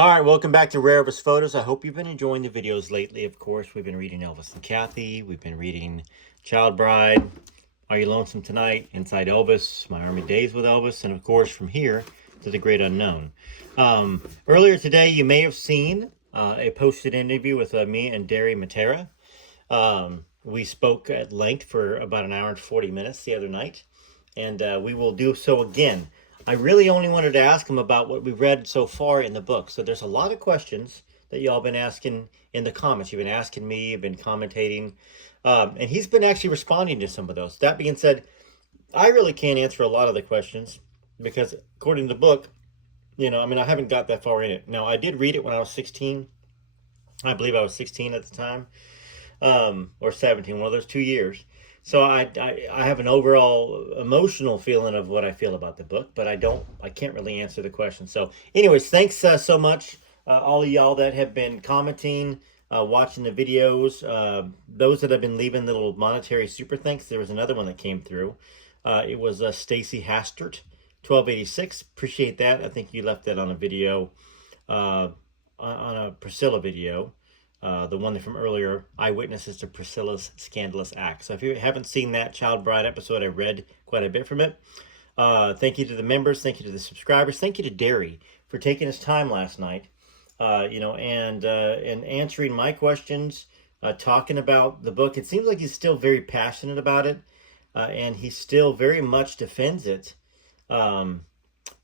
All right, welcome back to Rare Elvis Photos. I hope you've been enjoying the videos lately. Of course, we've been reading Elvis and Kathy. We've been reading Child Bride, Are You Lonesome Tonight, Inside Elvis, My Army Days with Elvis, and of course, From Here to the Great Unknown. Earlier today, you may have seen a posted interview with me and Derry Matera. We spoke at length for about an hour and 40 minutes the other night, and we will do so again. I really only wanted to ask him about what we've read so far in the book. So there's a lot of questions that y'all been asking in the comments. You've been asking me, you've been commentating, and he's been actually responding to some of those. That being said, I really can't answer a lot of the questions because according to the book, I haven't got that far in it. Now, I did read it when I was 16. I believe I was 16 at the time, or 17, one of those 2 years. So I have an overall emotional feeling of what I feel about the book, but I can't really answer the question. So anyways, thanks so much, all of y'all that have been commenting, watching the videos, those that have been leaving little monetary super thanks. There was another one that came through. It was Stacy Hastert, 1286. Appreciate that. I think you left that on a video, on a Priscilla video. The one from earlier, Eyewitnesses to Priscilla's Scandalous Act. So if you haven't seen that Child Bride episode, I read quite a bit from it. Thank you to the members. Thank you to the subscribers. Thank you to Derry for taking his time last night, and answering my questions, talking about the book. It seems like he's still very passionate about it, and he still very much defends it.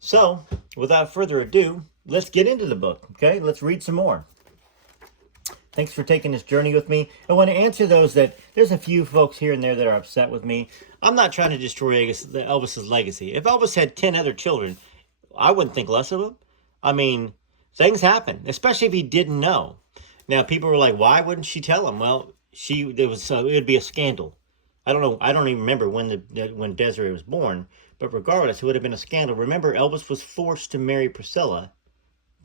So without further ado, let's get into the book, okay? Let's read some more. Thanks for taking this journey with me. I want to answer those that there's a few folks here and there that are upset with me. I'm not trying to destroy Elvis's legacy. If Elvis had 10 other children, I wouldn't think less of him. I mean, things happen, especially if he didn't know. Now, people were like, why wouldn't she tell him? Well, it would be a scandal. I don't know. I don't even remember when Desiree was born, but regardless, it would have been a scandal. Remember, Elvis was forced to marry Priscilla,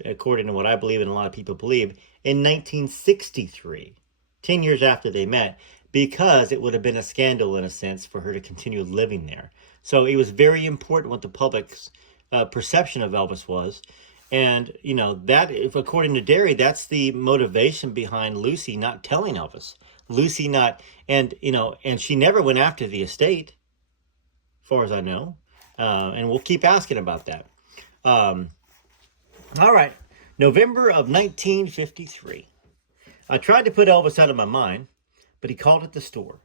according to what I believe and a lot of people believe, in 1963, 10 years after they met, because it would have been a scandal, in a sense, for her to continue living there. So it was very important what the public's perception of Elvis was. And, that, if according to Derry, that's the motivation behind Lucy not telling Elvis. Lucy not, and she never went after the estate, as far as I know. And we'll keep asking about that. All right. November of 1953. I tried to put Elvis out of my mind, but he called at the store,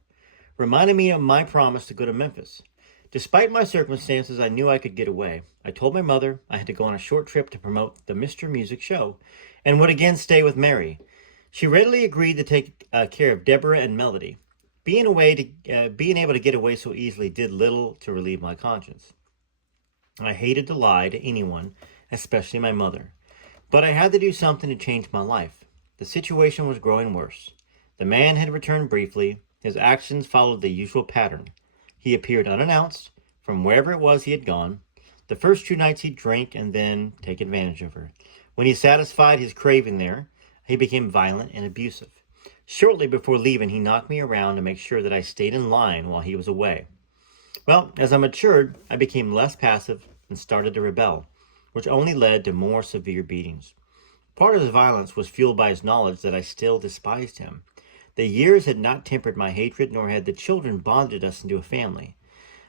reminding me of my promise to go to Memphis. Despite my circumstances, I knew I could get away. I told my mother I had to go on a short trip to promote the Mr. Music show and would again stay with Mary. She readily agreed to take care of Deborah and Melody. Being able to get away so easily did little to relieve my conscience. I hated to lie to anyone, especially my mother. But I had to do something to change my life. The situation was growing worse. The man had returned briefly. His actions followed the usual pattern. He appeared unannounced from wherever it was he had gone. The first 2 nights he'd drink and then take advantage of her. When he satisfied his craving there, he became violent and abusive. Shortly before leaving, he knocked me around to make sure that I stayed in line while he was away. Well, as I matured, I became less passive and started to rebel, which only led to more severe beatings. Part of his violence was fueled by his knowledge that I still despised him. The years had not tempered my hatred, nor had the children bonded us into a family.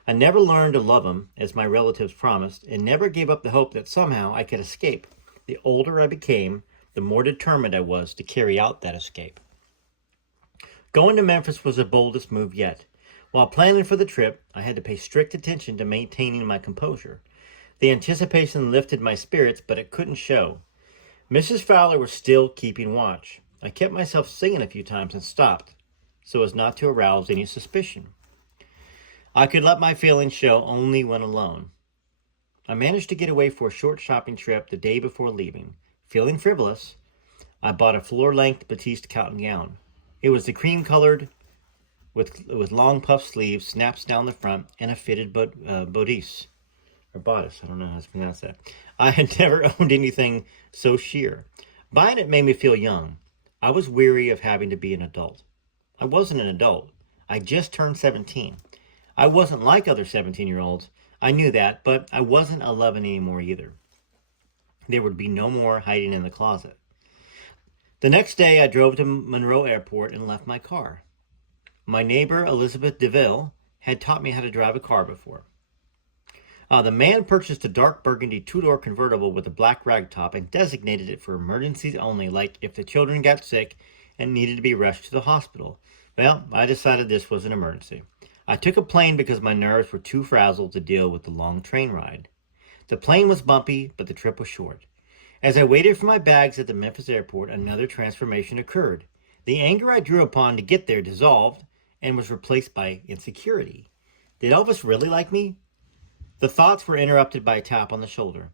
I never learned to love him, as my relatives promised, and never gave up the hope that somehow I could escape. The older I became, the more determined I was to carry out that escape. Going to Memphis was the boldest move yet. While planning for the trip, I had to pay strict attention to maintaining my composure. The anticipation lifted my spirits, but it couldn't show. Mrs. Fowler was still keeping watch. I kept myself singing a few times and stopped, so as not to arouse any suspicion. I could let my feelings show only when alone. I managed to get away for a short shopping trip the day before leaving. Feeling frivolous, I bought a floor-length batiste cotton gown. It was the cream-colored, with long puff sleeves, snaps down the front, and a fitted bodice. Or bodice, I don't know how to pronounce that. I had never owned anything so sheer. Buying it made me feel young. I was weary of having to be an adult. I wasn't an adult. I just turned 17. I wasn't like other 17-year-olds. I knew that, but I wasn't 11 anymore either. There would be no more hiding in the closet. The next day, I drove to Monroe Airport and left my car. My neighbor, Elizabeth DeVille, had taught me how to drive a car before. The man purchased a dark burgundy two-door convertible with a black rag top and designated it for emergencies only, like if the children got sick and needed to be rushed to the hospital. Well, I decided this was an emergency. I took a plane because my nerves were too frazzled to deal with the long train ride. The plane was bumpy, but the trip was short. As I waited for my bags at the Memphis airport, another transformation occurred. The anger I drew upon to get there dissolved and was replaced by insecurity. Did Elvis really like me? The thoughts were interrupted by a tap on the shoulder.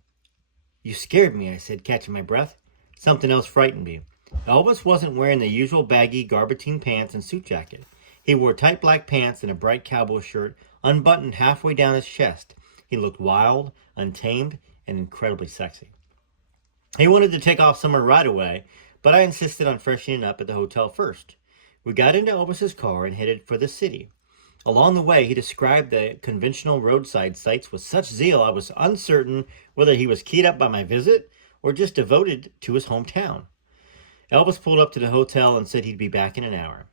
"You scared me," I said, catching my breath. Something else frightened me. Elvis wasn't wearing the usual baggy garbutine pants and suit jacket. He wore tight black pants and a bright cowboy shirt unbuttoned halfway down his chest. He looked wild, untamed, and incredibly sexy. He wanted to take off somewhere right away, but I insisted on freshening up at the hotel first. We got into Elvis's car and headed for the city. Along the way, he described the conventional roadside sights with such zeal I was uncertain whether he was keyed up by my visit or just devoted to his hometown. Elvis pulled up to the hotel and said he'd be back in an hour.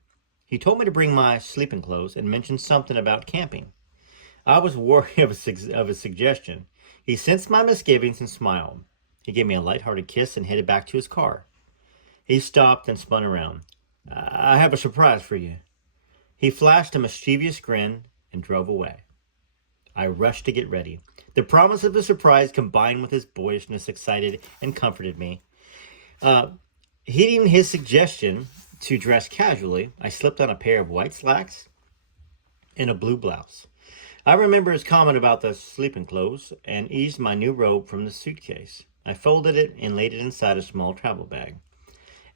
He told me to bring my sleeping clothes and mentioned something about camping. I was worried of his suggestion. He sensed my misgivings and smiled. He gave me a light-hearted kiss and headed back to his car. He stopped and spun around. "I have a surprise for you." He flashed a mischievous grin and drove away. I rushed to get ready. The promise of a surprise combined with his boyishness excited and comforted me. Heeding his suggestion to dress casually, I slipped on a pair of white slacks and a blue blouse. I remember his comment about the sleeping clothes and eased my new robe from the suitcase. I folded it and laid it inside a small travel bag.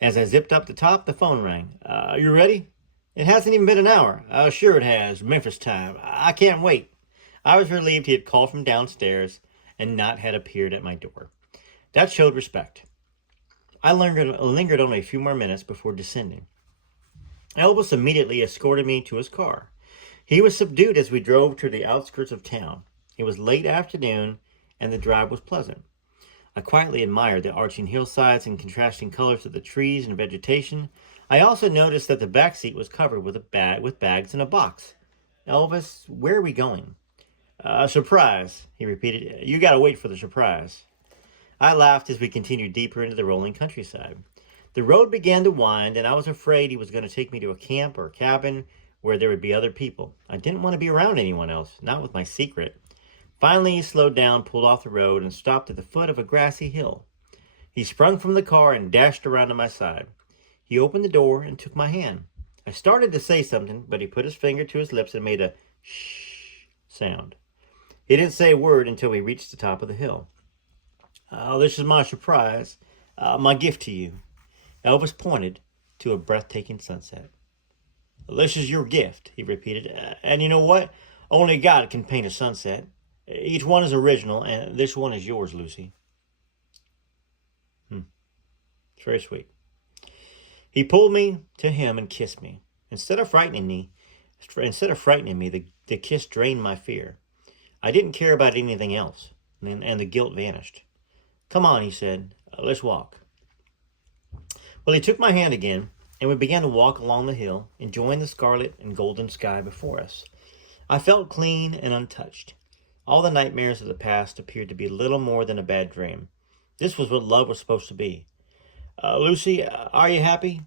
As I zipped up the top, the phone rang. "You ready?" "It hasn't even been an hour." "Sure it has. Memphis time. I can't wait." I was relieved he had called from downstairs and not had appeared at my door. That showed respect. I lingered only a few more minutes before descending. Elvis immediately escorted me to his car. He was subdued as we drove to the outskirts of town. It was late afternoon, and the drive was pleasant. I quietly admired the arching hillsides and contrasting colors of the trees and vegetation. I also noticed that the back seat was covered with bags and a box. "Elvis, where are we going?" "A surprise," he repeated. "You gotta wait for the surprise." I laughed as we continued deeper into the rolling countryside. The road began to wind, and I was afraid he was going to take me to a camp or a cabin where there would be other people. I didn't want to be around anyone else, not with my secret. Finally, he slowed down, pulled off the road, and stopped at the foot of a grassy hill. He sprung from the car and dashed around to my side. He opened the door and took my hand. I started to say something, but he put his finger to his lips and made a shh sound. He didn't say a word until we reached the top of the hill. "This is my surprise, my gift to you." Elvis pointed to a breathtaking sunset. "This is your gift," he repeated. "And you know what? Only God can paint a sunset. Each one is original, and this one is yours, Lucy." It's very sweet. He pulled me to him and kissed me. Instead of frightening me, the kiss drained my fear. I didn't care about anything else, and the guilt vanished. "Come on," he said. "Let's walk." Well, he took my hand again, and we began to walk along the hill, enjoying the scarlet and golden sky before us. I felt clean and untouched. All the nightmares of the past appeared to be little more than a bad dream. This was what love was supposed to be. "Lucy, are you happy?"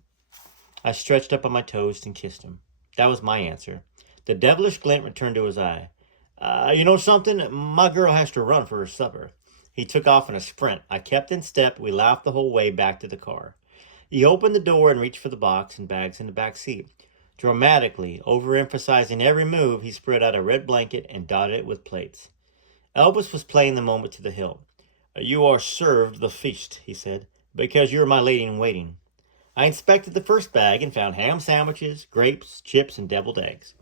I stretched up on my toes and kissed him. That was my answer. The devilish glint returned to his eye. You know something? My girl has to run for her supper." He took off in a sprint. I kept in step. We laughed the whole way back to the car. He opened the door and reached for the box and bags in the back seat. Dramatically, overemphasizing every move, he spread out a red blanket and dotted it with plates. Elvis was playing the moment to the hilt. "You are served the feast," he said, "because you're my lady-in-waiting." I inspected the first bag and found ham sandwiches, grapes, chips, and deviled eggs.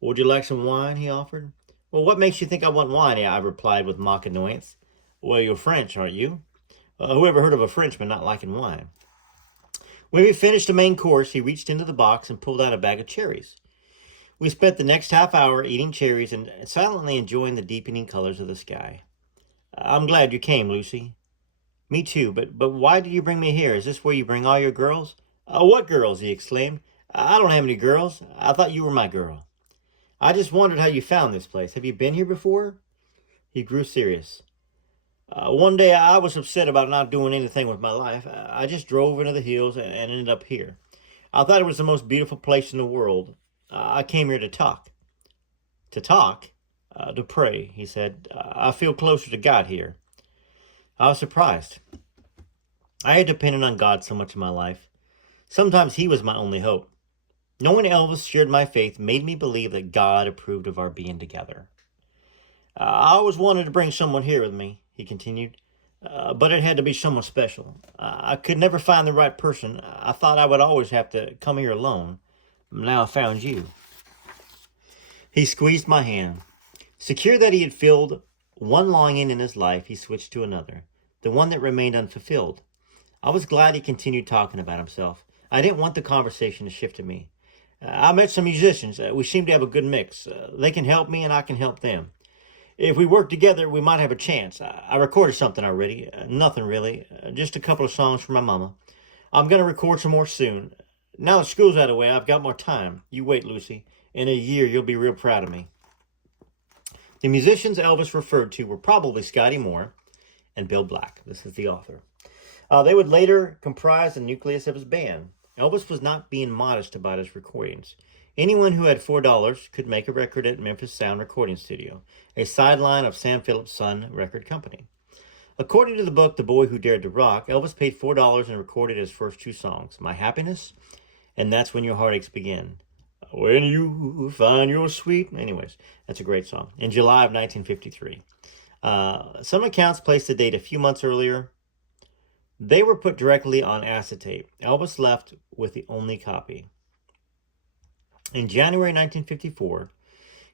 "Would you like some wine?" he offered. "Well, what makes you think I want wine?" I replied with mock annoyance. "Well, you're French, aren't you? Who ever heard of a Frenchman not liking wine?" When we finished the main course, he reached into the box and pulled out a bag of cherries. We spent the next half hour eating cherries and silently enjoying the deepening colors of the sky. "I'm glad you came, Lucy." Me too, but why did you bring me here? Is this where you bring all your girls? What girls? He exclaimed. I don't have any girls. I thought you were my girl. I just wondered how you found this place. Have you been here before? He grew serious. One day I was upset about not doing anything with my life. I just drove into the hills and ended up here. I thought it was the most beautiful place in the world. I came here to talk. To talk? To pray, he said. I feel closer to God here. I was surprised. I had depended on God so much in my life. Sometimes he was my only hope. Knowing Elvis shared my faith made me believe that God approved of our being together. I always wanted to bring someone here with me, he continued, but it had to be someone special. I could never find the right person. I thought I would always have to come here alone. Now I found you. He squeezed my hand. Secure that he had filled one longing in his life, he switched to another, the one that remained unfulfilled. I was glad he continued talking about himself. I didn't want the conversation to shift to me. I met some musicians. We seem to have a good mix. They can help me and I can help them. If we work together, we might have a chance. I recorded something already. Nothing really. Just a couple of songs for my mama. I'm going to record some more soon. Now that school's out of the way, I've got more time. You wait, Lucy. In a year, you'll be real proud of me. The musicians Elvis referred to were probably Scotty Moore and Bill Black. This is the author. They would later comprise the nucleus of his band. Elvis was not being modest about his recordings. Anyone who had $4 could make a record at Memphis Sound Recording Studio, a sideline of Sam Phillips' Son Record Company. According to the book The Boy Who Dared to Rock, Elvis paid $4 and recorded his first two songs, My Happiness and That's When Your Heartaches Begin. When you find your sweet... Anyways, that's a great song. In July of 1953. Some accounts place the date a few months earlier. They were put directly on acetate. Elvis left with the only copy. In January 1954,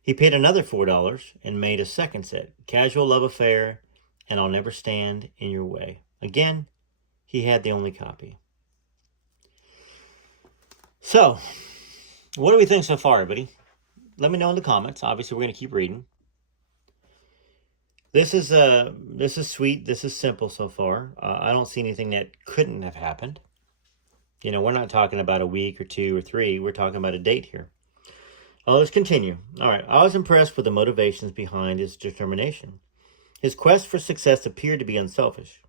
he paid another $4 and made a second set, Casual Love Affair and I'll Never Stand in Your Way. Again, he had the only copy. So, what do we think so far, everybody? Let me know in the comments. Obviously, we're going to keep reading. This is sweet. This is simple so far. I don't see anything that couldn't have happened. You know, we're not talking about a week or 2 or 3. We're talking about a date here. Let's continue. All right. I was impressed with the motivations behind his determination. His quest for success appeared to be unselfish.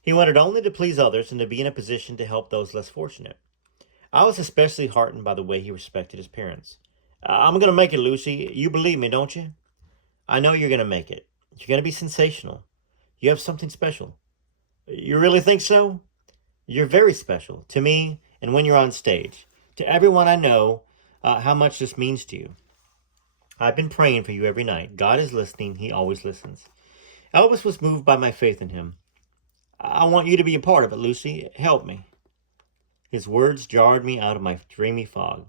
He wanted only to please others and to be in a position to help those less fortunate. I was especially heartened by the way he respected his parents. I'm going to make it, Lucy. You believe me, don't you? I know you're going to make it. You're going to be sensational. You have something special. You really think so? You're very special to me and when you're on stage. To everyone I know how much this means to you. I've been praying for you every night. God is listening. He always listens. Elvis was moved by my faith in him. I want you to be a part of it, Lucy. Help me. His words jarred me out of my dreamy fog.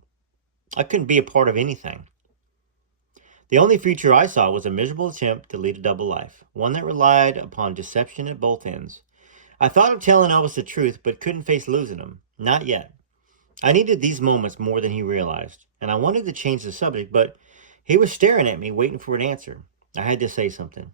I couldn't be a part of anything. The only future I saw was a miserable attempt to lead a double life, one that relied upon deception at both ends. I thought of telling Elvis the truth, but couldn't face losing him. Not yet. I needed these moments more than he realized, and I wanted to change the subject, but he was staring at me, waiting for an answer. I had to say something.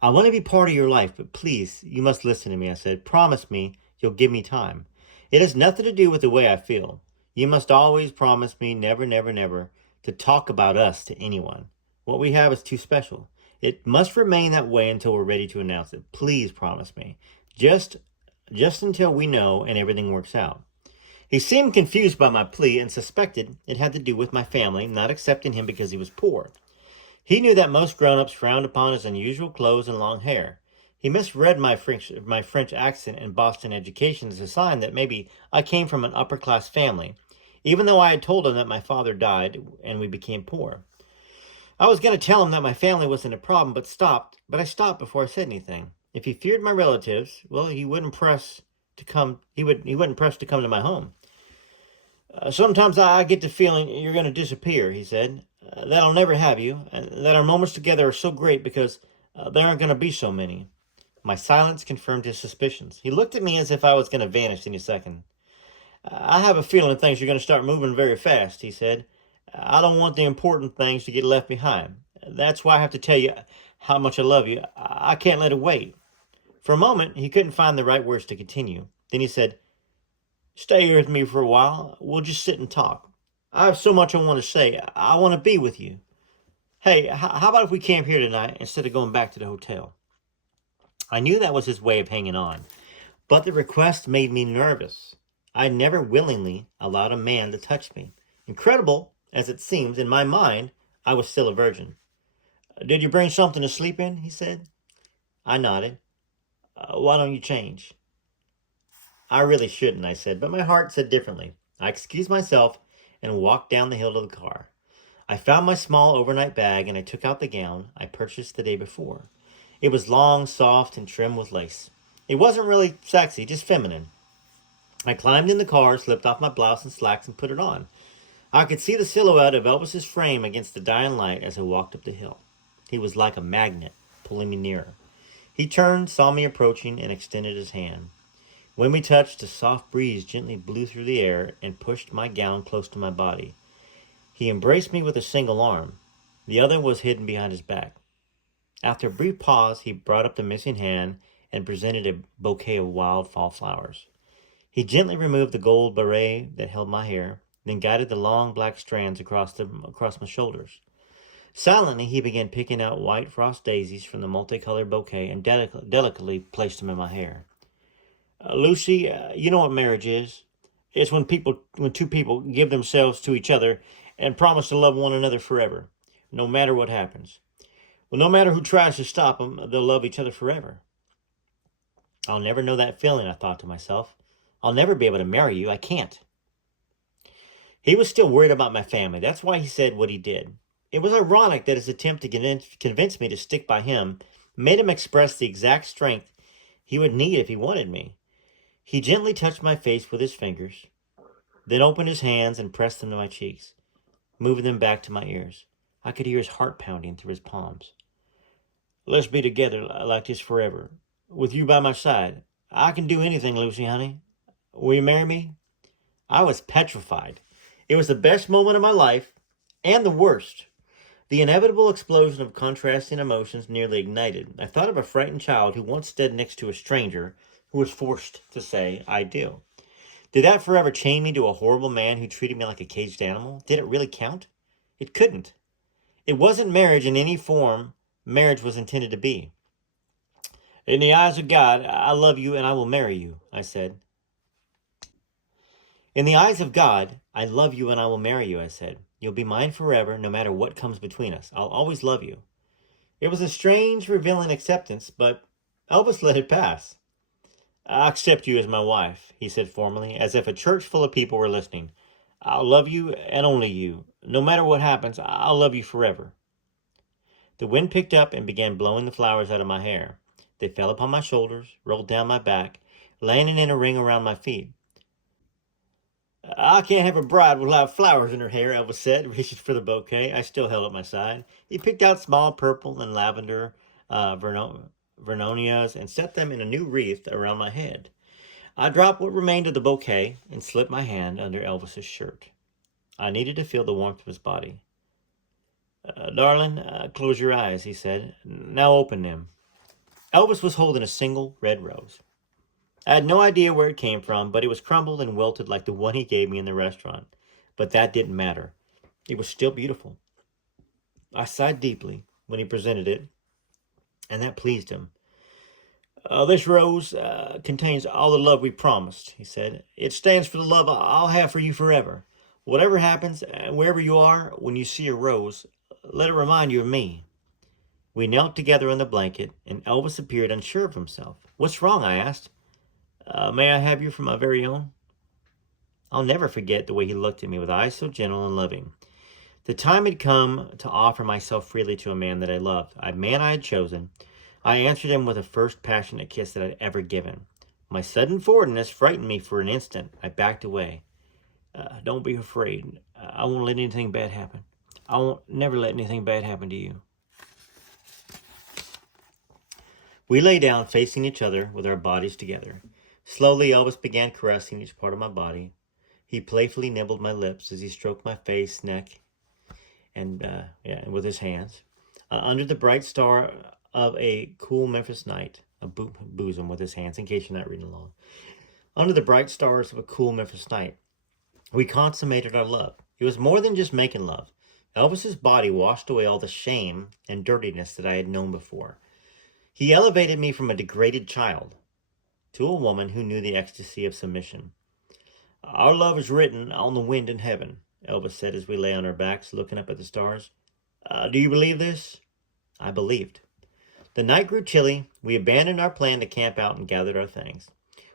I want to be part of your life, but please, you must listen to me, I said. Promise me you'll give me time. It has nothing to do with the way I feel. You must always promise me never, never, never to talk about us to anyone. What we have is too special. It must remain that way until we're ready to announce it. Please promise me. Just until we know and everything works out. He seemed confused by my plea and suspected it had to do with my family not accepting him because he was poor. He knew that most grown-ups frowned upon his unusual clothes and long hair. He misread my French accent and Boston education as a sign that maybe I came from an upper-class family, even though I had told him that my father died and we became poor. I was going to tell him that my family wasn't a problem, but I stopped before I said anything. If he feared my relatives, well, he wouldn't press to come to my home. Sometimes I get the feeling you're going to disappear, he said. That'll never have you, and that our moments together are so great because there aren't going to be so many. My silence confirmed his suspicions. He looked at me as if I was going to vanish any second. I have a feeling things are going to start moving very fast, he said. I don't want the important things to get left behind. That's why I have to tell you how much I love you. I can't let it wait. For a moment, he couldn't find the right words to continue. Then he said, "Stay here with me for a while. We'll just sit and talk. I have so much I want to say. I want to be with you. Hey, how about if we camp here tonight instead of going back to the hotel?" I knew that was his way of hanging on, but the request made me nervous. I never willingly allowed a man to touch me. Incredible as it seems, in my mind, I was still a virgin. "Did you bring something to sleep in?" he said. I nodded. Why don't you change?" "I really shouldn't," I said, but my heart said differently. I excused myself and walked down the hill to the car. I found my small overnight bag and I took out the gown I purchased the day before. It was long, soft, and trimmed with lace. It wasn't really sexy, just feminine. I climbed in the car, slipped off my blouse and slacks, and put it on. I could see the silhouette of Elvis's frame against the dying light as I walked up the hill. He was like a magnet, pulling me nearer. He turned, saw me approaching, and extended his hand. When we touched, a soft breeze gently blew through the air and pushed my gown close to my body. He embraced me with a single arm. The other was hidden behind his back. After a brief pause, he brought up the missing hand and presented a bouquet of wild fall flowers. He gently removed the gold beret that held my hair, then guided the long black strands across my shoulders. Silently, he began picking out white frost daisies from the multicolored bouquet and delicately placed them in my hair. "Lucy, you know what marriage is. It's when two people give themselves to each other and promise to love one another forever, no matter what happens. Well, no matter who tries to stop them, they'll love each other forever." "I'll never know that feeling," I thought to myself. "I'll never be able to marry you. I can't." He was still worried about my family. That's why he said what he did. It was ironic that his attempt to convince me to stick by him made him express the exact strength he would need if he wanted me. He gently touched my face with his fingers, then opened his hands and pressed them to my cheeks, moving them back to my ears. I could hear his heart pounding through his palms. "Let's be together like this forever, with you by my side. I can do anything, Lucy, honey. Will you marry me?" I was petrified. It was the best moment of my life, and the worst. The inevitable explosion of contrasting emotions nearly ignited. I thought of a frightened child who once stood next to a stranger who was forced to say, "I do." Did that forever chain me to a horrible man who treated me like a caged animal? Did it really count? It couldn't. It wasn't marriage in any form marriage was intended to be. "In the eyes of God, I love you and I will marry you," I said. "In the eyes of God, I love you and I will marry you," I said. "You'll be mine forever, no matter what comes between us. I'll always love you." It was a strange, revealing acceptance, but Elvis let it pass. "I accept you as my wife," he said formally, as if a church full of people were listening. "I'll love you and only you. No matter what happens, I'll love you forever." The wind picked up and began blowing the flowers out of my hair. They fell upon my shoulders, rolled down my back, landing in a ring around my feet. "I can't have a bride without flowers in her hair," Elvis said, reaching for the bouquet I still held at my side. He picked out small purple and lavender vernonias and set them in a new wreath around my head. I dropped what remained of the bouquet and slipped my hand under Elvis's shirt. I needed to feel the warmth of his body. "Darling, close your eyes," he said. "Now open them." Elvis was holding a single red rose. I had no idea where it came from, but it was crumbled and wilted like the one he gave me in the restaurant. But that didn't matter. It was still beautiful. I sighed deeply when he presented it, and that pleased him. "This rose contains all the love we promised," he said. "It stands for the love I'll have for you forever. Whatever happens, and wherever you are, when you see a rose, let it remind you of me." We knelt together on the blanket, and Elvis appeared unsure of himself. "What's wrong?" I asked. "May I have you for my very own?" I'll never forget the way he looked at me with eyes so gentle and loving. The time had come to offer myself freely to a man that I loved, a man I had chosen. I answered him with the first passionate kiss that I'd ever given. My sudden forwardness frightened me for an instant. I backed away. "Don't be afraid. I won't let anything bad happen. I won't never let anything bad happen to you." We lay down facing each other with our bodies together. Slowly, Elvis began caressing each part of my body. He playfully nibbled my lips as he stroked my face, neck, and with his hands. Under the bright star of a cool Memphis night, bosom with his hands, in case you're not reading along. Under the bright stars of a cool Memphis night, we consummated our love. It was more than just making love. Elvis's body washed away all the shame and dirtiness that I had known before. He elevated me from a degraded child to a woman who knew the ecstasy of submission. Our love is written on the wind in heaven, Elvis said as we lay on our backs looking up at the stars. Do you believe this? I believed. The night grew chilly. We abandoned our plan to camp out and gathered our things.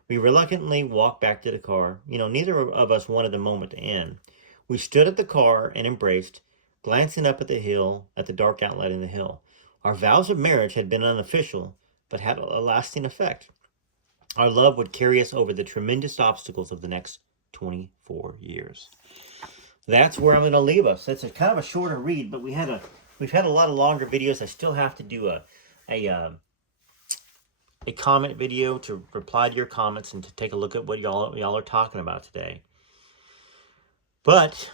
We reluctantly walked back to the car. Neither of us wanted the moment to end. We stood at the car and embraced, glancing up at the hill, at the dark outline in the hill. Our vows of marriage had been unofficial, but had a lasting effect. Our love would carry us over the tremendous obstacles of the next 24 years. That's where I'm going to leave us. It's a kind of a shorter read, but we've had a lot of longer videos. I still have to do a comment video to reply to your comments and to take a look at what y'all are talking about today. But,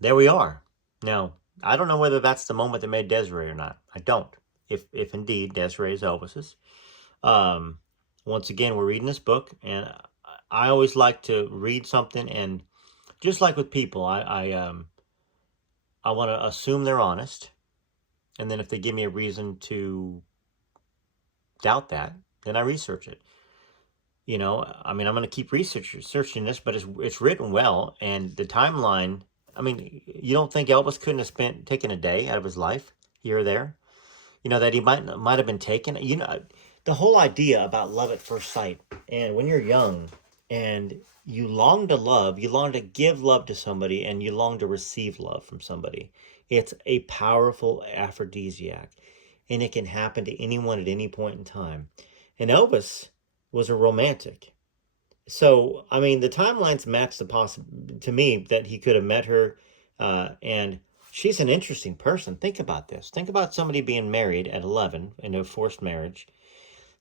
there we are. Now, I don't know whether that's the moment that made Desiree or not. I don't. If indeed Desiree is Elvis's. Once again, we're reading this book, and I always like to read something, and just like with people, I want to assume they're honest, and then if they give me a reason to doubt that, then I research it. I'm going to keep researching this, but it's written well, and the timeline. You don't think Elvis couldn't have taken a day out of his life here or there? That he might have been taken. The whole idea about love at first sight, and when you're young and you long to love, you long to give love to somebody, and you long to receive love from somebody. It's a powerful aphrodisiac, and it can happen to anyone at any point in time. And Elvis was a romantic. So, the timelines match to me that he could have met her, and she's an interesting person. Think about this. Think about somebody being married at 11 in a forced marriage,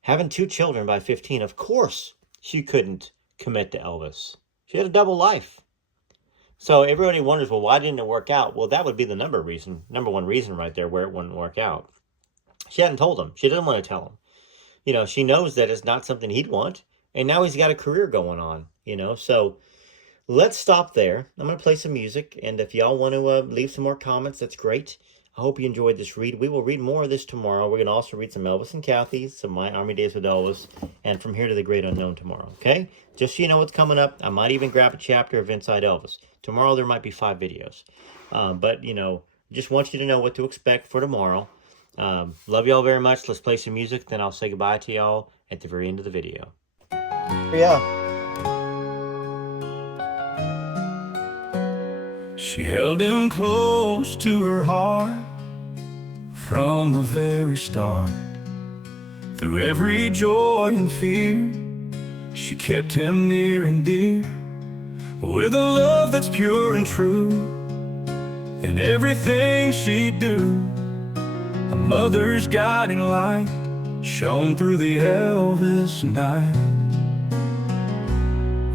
having 2 children by 15. Of course, she couldn't commit to Elvis. She had a double life. So everybody wonders, well, why didn't it work out? Well, that would be the number one reason right there where it wouldn't work out. She hadn't told him. She didn't want to tell him. She knows that it's not something he'd want. And now he's got a career going on, So let's stop there. I'm going to play some music. And if y'all want to leave some more comments, that's great. I hope you enjoyed this read. We will read more of this tomorrow. We're going to also read some Elvis and Kathy, some My Army Days with Elvis, and From Here to the Great Unknown tomorrow, okay? Just so you know what's coming up, I might even grab a chapter of Inside Elvis. Tomorrow there might be 5 videos. But, just want you to know what to expect for tomorrow. Love y'all very much. Let's play some music, then I'll say goodbye to y'all at the very end of the video. Yeah. She held him close to her heart from the very start. Through every joy and fear, she kept him near and dear, with a love that's pure and true. In everything she'd do, a mother's guiding light shone through the Elvis night.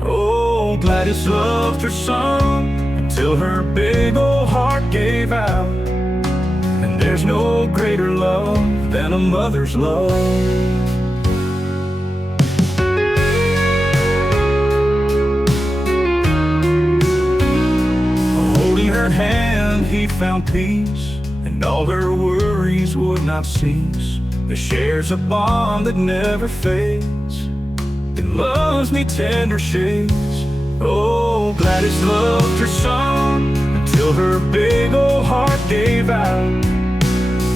Oh, Gladys loved her son until her big old heart gave out. And there's no greater love than a mother's love. Holding her hand, he found peace, and all her worries would not cease. There shares a bond that never fades. It loves me tender shades. Oh, Gladys loved her son until her big old heart gave out.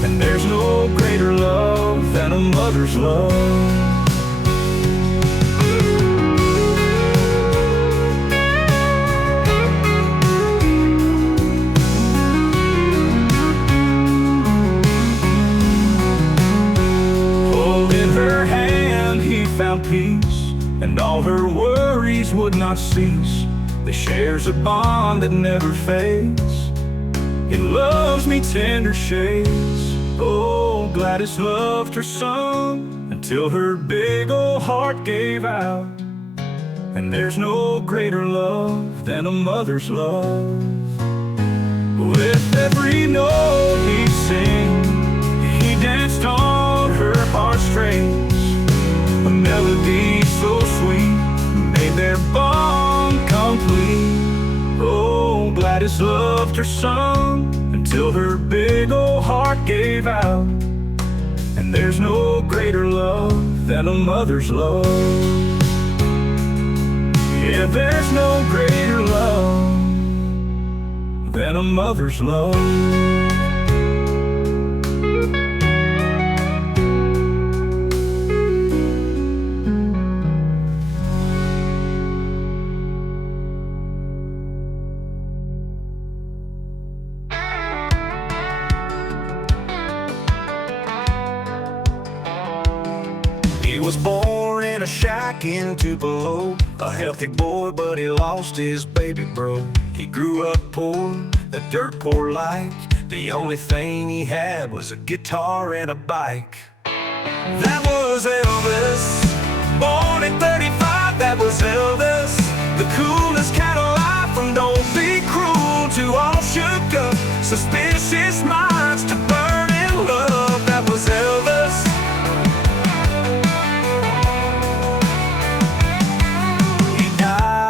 And there's no greater love than a mother's love. Holding her hand, he found peace, and all her worries would not cease. They shares a bond that never fades. It loves me tender shades. Oh, Gladys loved her son until her big old heart gave out. And there's no greater love than a mother's love. With every note he'd sing, he danced on trace. A melody so sweet made their bond complete. Oh, Gladys loved her son until her big old heart gave out. And there's no greater love than a mother's love. Yeah, there's no greater love than a mother's love. He was born in a shack in Tupelo, a healthy boy, but he lost his baby bro. He grew up poor, the dirt poor life. The only thing he had was a guitar and a bike. That was Elvis, born in 35, that was Elvis. The coolest cat alive, from don't be cruel to all shook up, suspicious minds to burn in love. That was Elvis.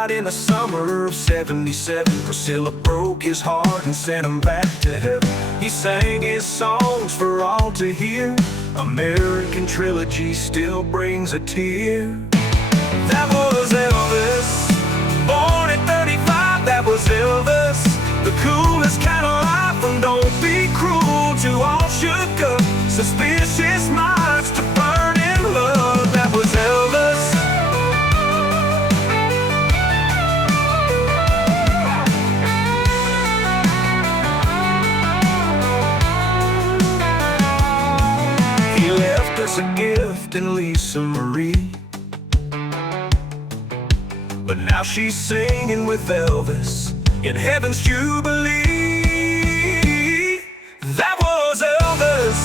In the summer of '77, Priscilla broke his heart and sent him back to heaven. He sang his songs for all to hear. American Trilogy still brings a tear. That was Elvis, born at 35, that was Elvis. The coolest cat alive, from don't be cruel to all shook up, suspicious minds to burn in love. That was Elvis. A gift in Lisa Marie, but now she's singing with Elvis in heaven's jubilee. That was Elvis,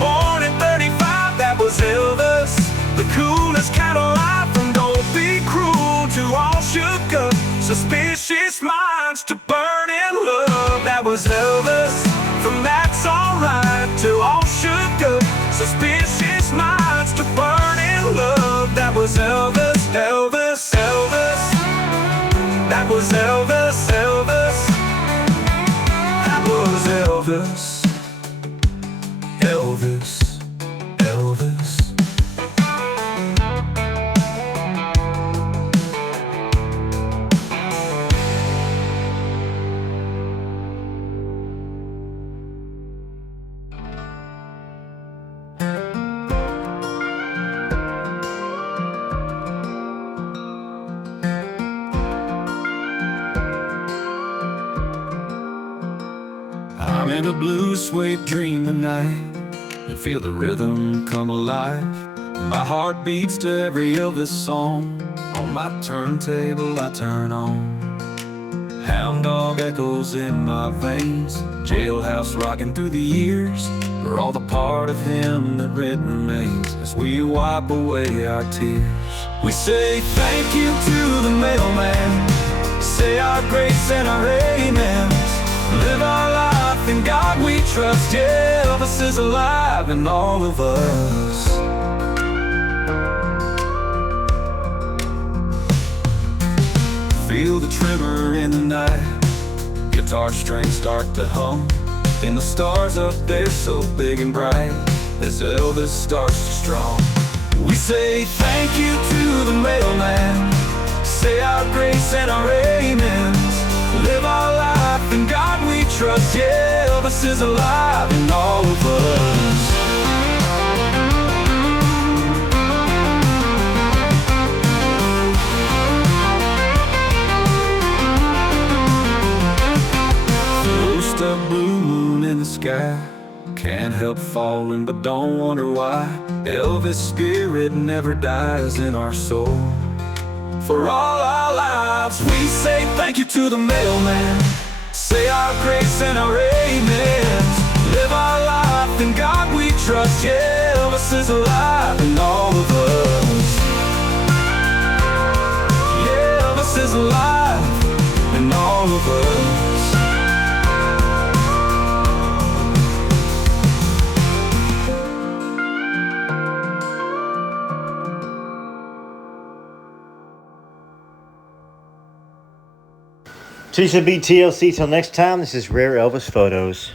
born in 35, that was Elvis. The coolest cat alive, from don't be cruel to all shook up, suspicious minds to burn in love. That was Elvis, from that's alright to all shook up, suspicious minds to burn in love. That was Elvis, Elvis, Elvis. That was Elvis, Elvis. That was Elvis, Elvis, Elvis. I'm in a blue suede dream tonight, and feel the rhythm come alive. My heart beats to every Elvis song. On my turntable I turn on. Hound dog echoes in my veins, jailhouse rocking through the years. We're all the part of him that red remains as we wipe away our tears. We say thank you to the mailman, say our grace and our amens. Live our life in God we trust. Yeah, Elvis is alive in all of us. Feel the tremor in the night, guitar strings start to hum, and the stars up there so big and bright as Elvis starts to strum. We say thank you to the mailman, say our grace and our amens. Live our life in God we trust. Yeah, Elvis is alive in all of us. Just a blue moon in the sky, can't help falling but don't wonder why. Elvis' spirit never dies in our soul. For all our lives we say thank you to the mailman, say our grace and our amens. Live our life in God we trust. Yeah, Elvis is alive in all of us. Yeah, Elvis is alive in all of us. TCB TLC till next time. This is Rare Elvis Photos.